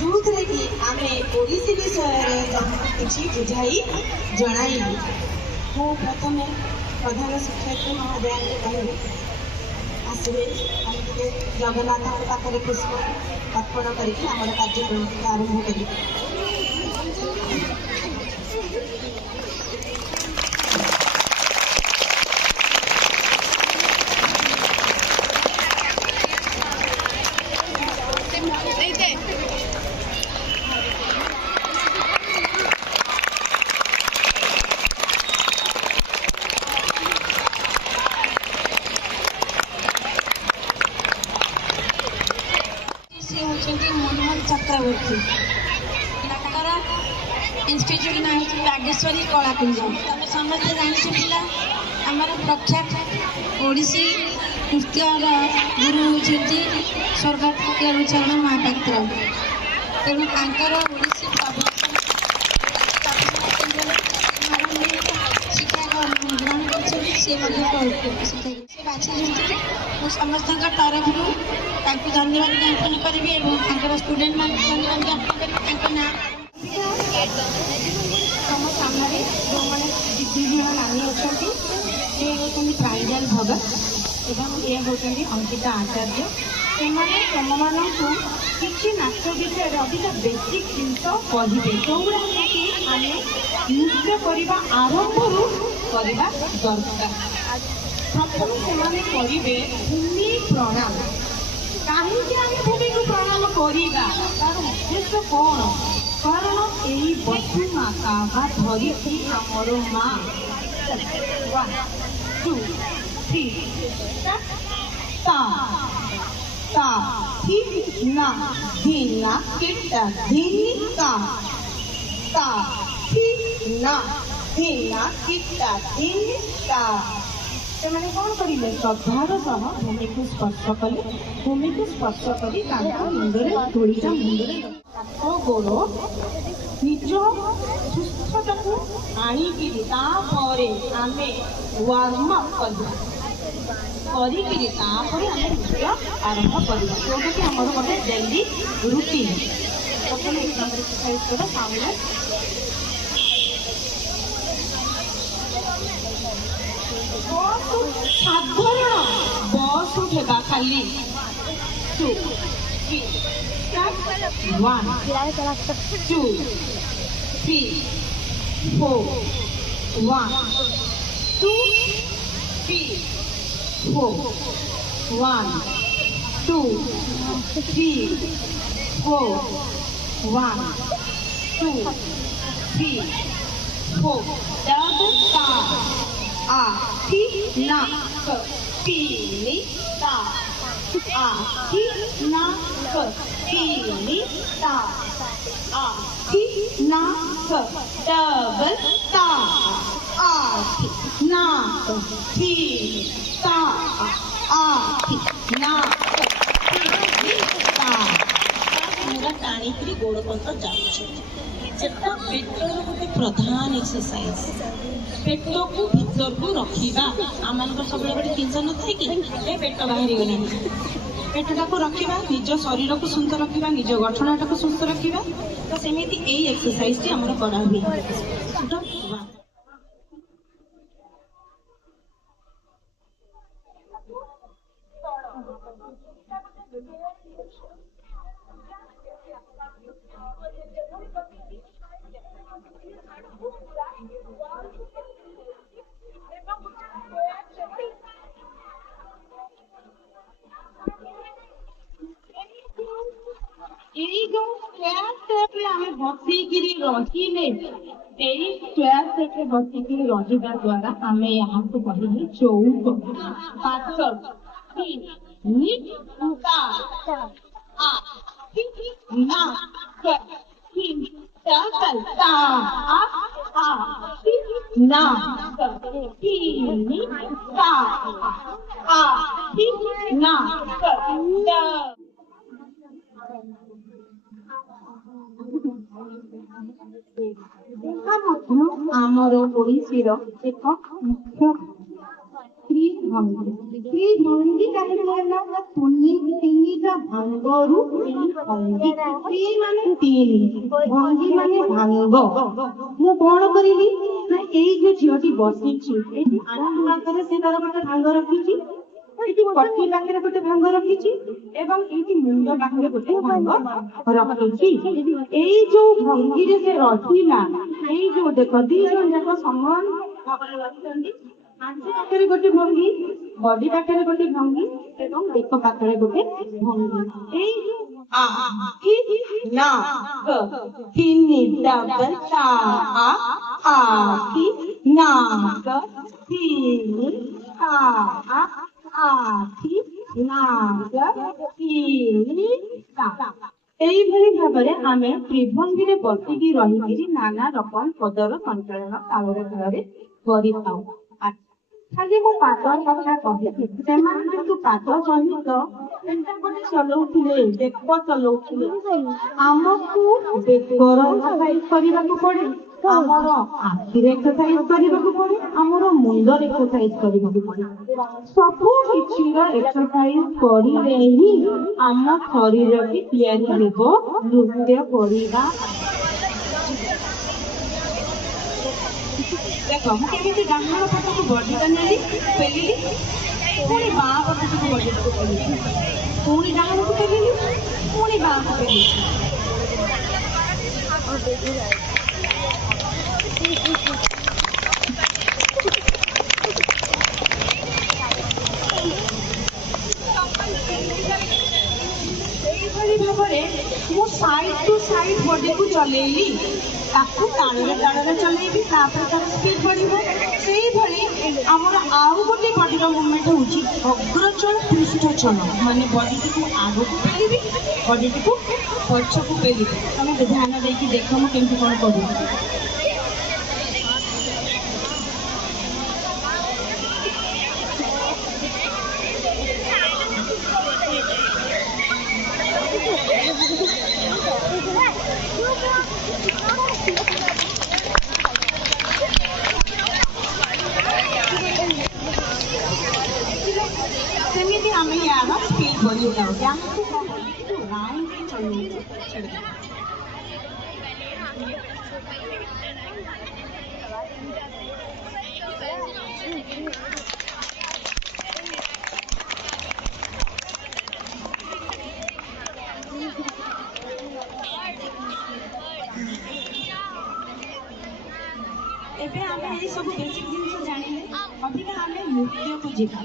जो कि आम ओडिसी विषय किसी बुझाई जन मु प्रथम प्रधान शिक्षक महोदय कहूँ आसवे जगन्नाथ पाखे पुष्प अर्पण करके आम कार्यक्रम आरंभ करी। मनोहर चक्रवर्ती इंस्टीट्यूट ना बागेश्वरी कलाकुंज तुम समस्त जानते पिला आमर प्रख्यात ओडिसी नृत्य गुरु होती स्वर्गत केलुचरण महापात्र तेणु तांकर ओडिसी शिक्षा ग्रहण कर समस्त तरफ धन्यवाद ज्ञापन करी स्टूडेंट मान धन्यवाद ज्ञापन करी तुम सामने जो मैंने दीदी नानी अच्छा ये होती प्रांजल भगत एवं ये होती अंकिता आचार्य से तुम मानू किसी नाच विषय अधिक बेसिक जिन कहे जोड़ा कि आम नृत्य करने आरंभ करवा दरकार प्रथम से करेंगे भूमि प्रणाम कहीं आम भूमि को प्रणाम करवा तार उद्देश्य कौन कारण यही बसु माता धरित्री आमर माँ 1 2 3 ता ता ही ना धीना किट्टा धीनी ता ता ही ना धीना किट्टा धीनी ता से कौन करेंगे श्रद्धार सह भूमि को स्पर्श कले भूमि को स्पर्श कर मुंडे धूलिटा मुंडे हाथ गोड़ निज सुस्थता को आणिकी आम वार्म अप करी नृत्य आरंभ करवा जोटा कि आम गोटे डेली रुटीन प्रथम एक्सरसाइज कर सामने साधारण बस उठेगा खाली 2 3 1 2 3 4 1 2 3 4 1 2 3 4 1 2 3 4 ता आ ठी ना क पीनी ता आ ठी ना क पीनी ता आ ठी ना क डबल ता आ ठी ना क पीनी ता आ ठी ना क पीनी ता पूरा टाणी की गोड़ पत्र जाउछे जेटा पेटर गोटे प्रधान एक्सरसाइज पेट को भीतर को रखा आम सब गोटे जिन न था कि पेट बाहर गला पेटा को रखा निज शरीर को सुस्थ रखा निज गठनटा को सुस्थ रखा तो सेमती यही एक्सरसाइज टी आम करा हुए बसिकी रहा द्वारा आम यहाँ को कहले चौक आमर ओडिसी एक मुख्य এই ভঙ্গি কাহিনী ହେଲା ତିନିଟା ଭାଙ୍ଗରୁ ଭଙ୍ଗି ମାନେ ତିନି ଭଙ୍ଗି ମାନେ ଭାଙ୍ଗ। ମୁଁ କଣ କରିଲି ନା ଏଇ ଯୋଉ ଝିଅଟି ବସିଛି ଏଠି ଆଣ୍ଠୁ ପାଖରେ ସେ ତାର ଗୋଟେ ଭାଙ୍ଗ ରଖିଛି, ଏଇଠି କଟି ପାଖରେ ଗୋଟେ ଭାଙ୍ଗ ରଖିଛି ଏବଂ ଏଇଠି ମୁଣ୍ଡ ପାଖରେ ଗୋଟେ ଭାଙ୍ଗ ରଖିଛି। ଏଇ ଯୋଉ ଭଙ୍ଗିରେ ସେ ରହିଲା, ଏଇ ଯୋଉ ଦେଖ ଦି ଜଣ ଯାକ ସମାନ ଭାବରେ ରଖିଛନ୍ତି। ଆଣ୍ଠୁ ପାଖରେ ଗୋଟେ ଭଙ୍ଗି, ବଡି ପାଖରେ ଗୋଟେ ଭଙ୍ଗି ଏବଂ ବେକ ପାଖରେ ଗୋଟେ ଭଙ୍ଗି। ଏଇ ତିନିଟା ଆଖି ନାକ ତିନି ଆଖି ନାକ ତିନି। এইভাবে ভাବରେ ଆମେ ତ୍ରିଭଙ୍ଗୀରେ ବସିକି ରହିକିରି ନାନା ରକମ ପଦର ସଞ୍ଚାଳନ ତାଳରେ ତାଳରେ କରିଥାଉ। ଖାଲି ମୁଁ ପାଦ କଥା କହିବି, ସେମାନେ କିନ୍ତୁ ପାଦ ସହିତ ଗୋଟେ ଚଲଉଥିଲେ, ବେକ ଚଲଉଥିଲେ। ଆମକୁ ବେକର ଏକ୍ସରସାଇଜ କରିବାକୁ ପଡେ, ଆମର ଆଖିରେ ଏକ୍ସରସାଇଜ କରିବାକୁ ପଡେ, ଆମର ମୁଣ୍ଡର ଏକ୍ସରସାଇଜ କରିବାକୁ ପଡେ। ସବୁ କିଛିର ଏକ୍ସରସାଇଜ କରିଲେ ହିଁ ଆମ ଶରୀରଟି ତିଆରି ହେବ ନୃତ୍ୟ କରିବା। ଦେଖ ମୁଁ କେମିତି ଡାହାଣ ପଟକୁ ବଡିଟା ନେଲି, ପେଲିଲି, ପୁଣି ବାଁ ପଟକୁ ବଡିଟାକୁ ପେଲିଲି, ପୁଣି ଡାହାଣକୁ ପେଲିଲି, ପୁଣି ବାଁକୁ ପେଲିଲି। এইଭଳି ଭାବରେ ମୁଁ ସାଇଡ୍ ଟୁ ସାଇଡ୍ ବଡିକୁ ଚଲେଇଲି, ତାକୁ ତାଳରେ ତାଳରେ ଚଲେଇବି, ତାପରେ ତାର ସ୍ପିଡ୍ ବଢିବ। ସେଇଭଳି ଆମର ଆଉ ଗୋଟେ ବଡିର ମୁଭମେଣ୍ଟ ହଉଛି ଅଗ୍ରଚଳ ପୃଷ୍ଠଚଳ, ମାନେ ବଡିଟିକୁ ଆଗକୁ ପେଲିବି, ବଡିଟିକୁ ପଛକୁ ପେଲିବି। ତମେ ଧ୍ୟାନ ଦେଇକି ଦେଖ ମୁଁ କେମିତି କଣ କରୁଛି। ସେମିତି ଆମେ ୟାର ସ୍ପିଡ୍ ବଢେଇ ଯାଉଛେ। ଆମକୁ ଲାଇନ୍ରେ ଚଲେଇକି ଛାଡ଼ିବା। ଏବେ ଆମେ ଏଇ ସବୁ ବେସିକ୍ ଜିନିଷ ଜାଣିଲେ, ଅବିକା ଆମେ ନୃତ୍ୟକୁ ଯିବା।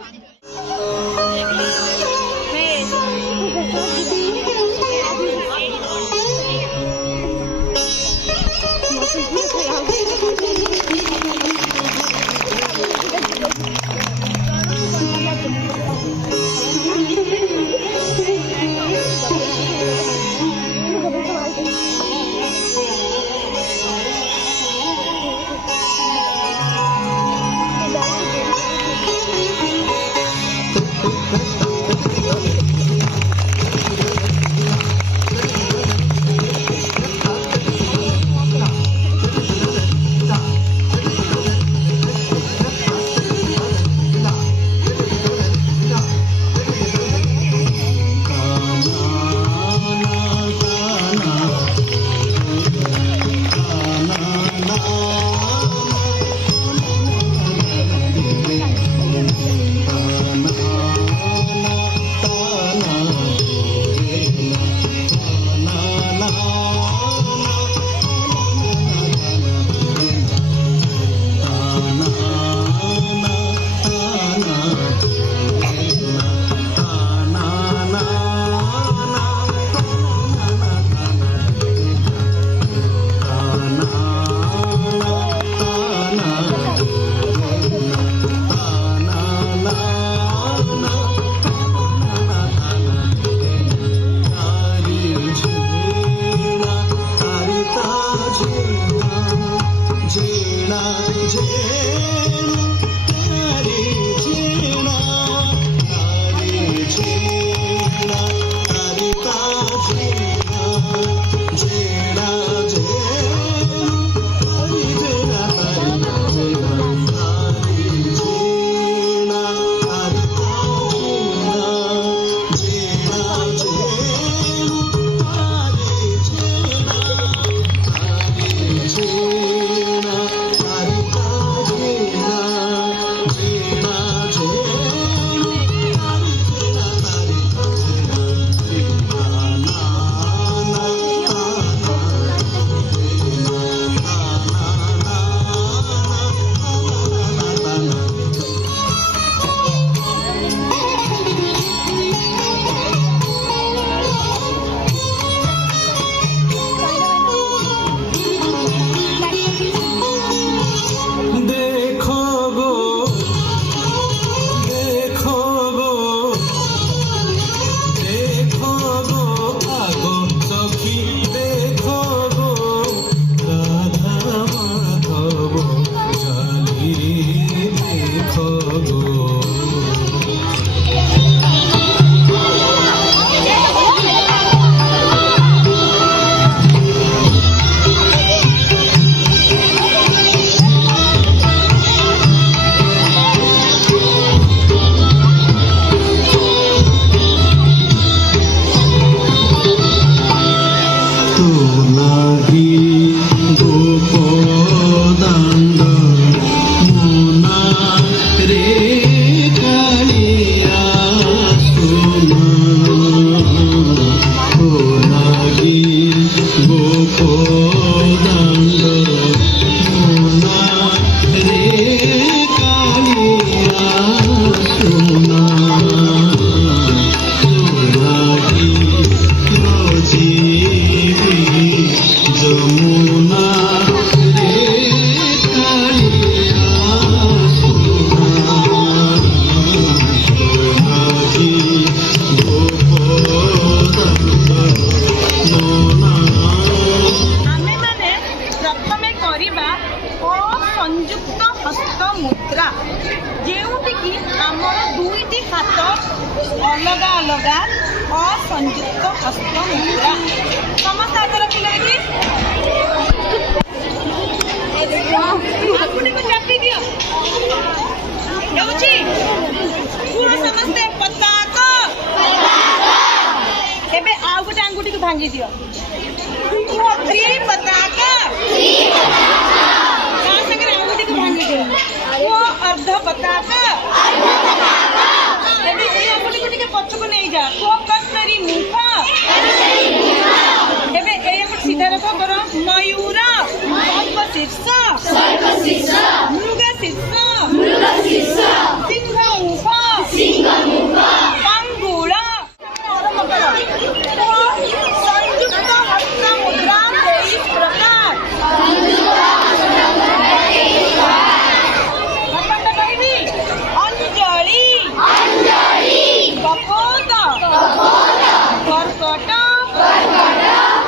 अलगा अलगा असंयुक्त हस्त मुद्रा समस्त हाथ रखिले कि आंगुठी को चापी दियो हेउची पूरा समस्ते पताका एबे आउ गोटे आंगुठी को भांगी दियो पताका आंगुठी को भांगी दियो वो अर्ध पताका आंगुठी को पछको नहीं जा फोकस करी मुख एबे सीधा रख कर मयूर शीर्ष मृग शीर्ष सिंह मुख पंगुड़ संयुक्त हस्त मुद्रा 23 प्रकार अंजलि कपोत कर्कट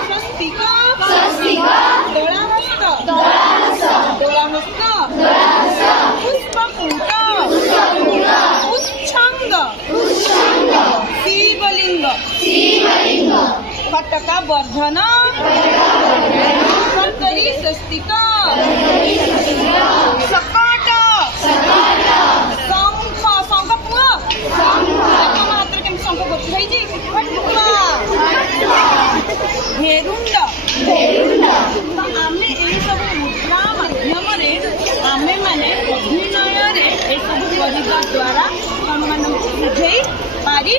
स्वस्तिक दोलाहस्त पुष्पकूट उच्छंग शिवलिंग पटका वर्धन संतरी स्वस्तिक सकट शंख पुआ हाथ केमती शंख भेरुंड आमे एई सब मुद्रा माध्यम आमे माने अभिनय रे ए सब करिबा द्वारा सम्मान बुझेई पारि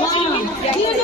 One,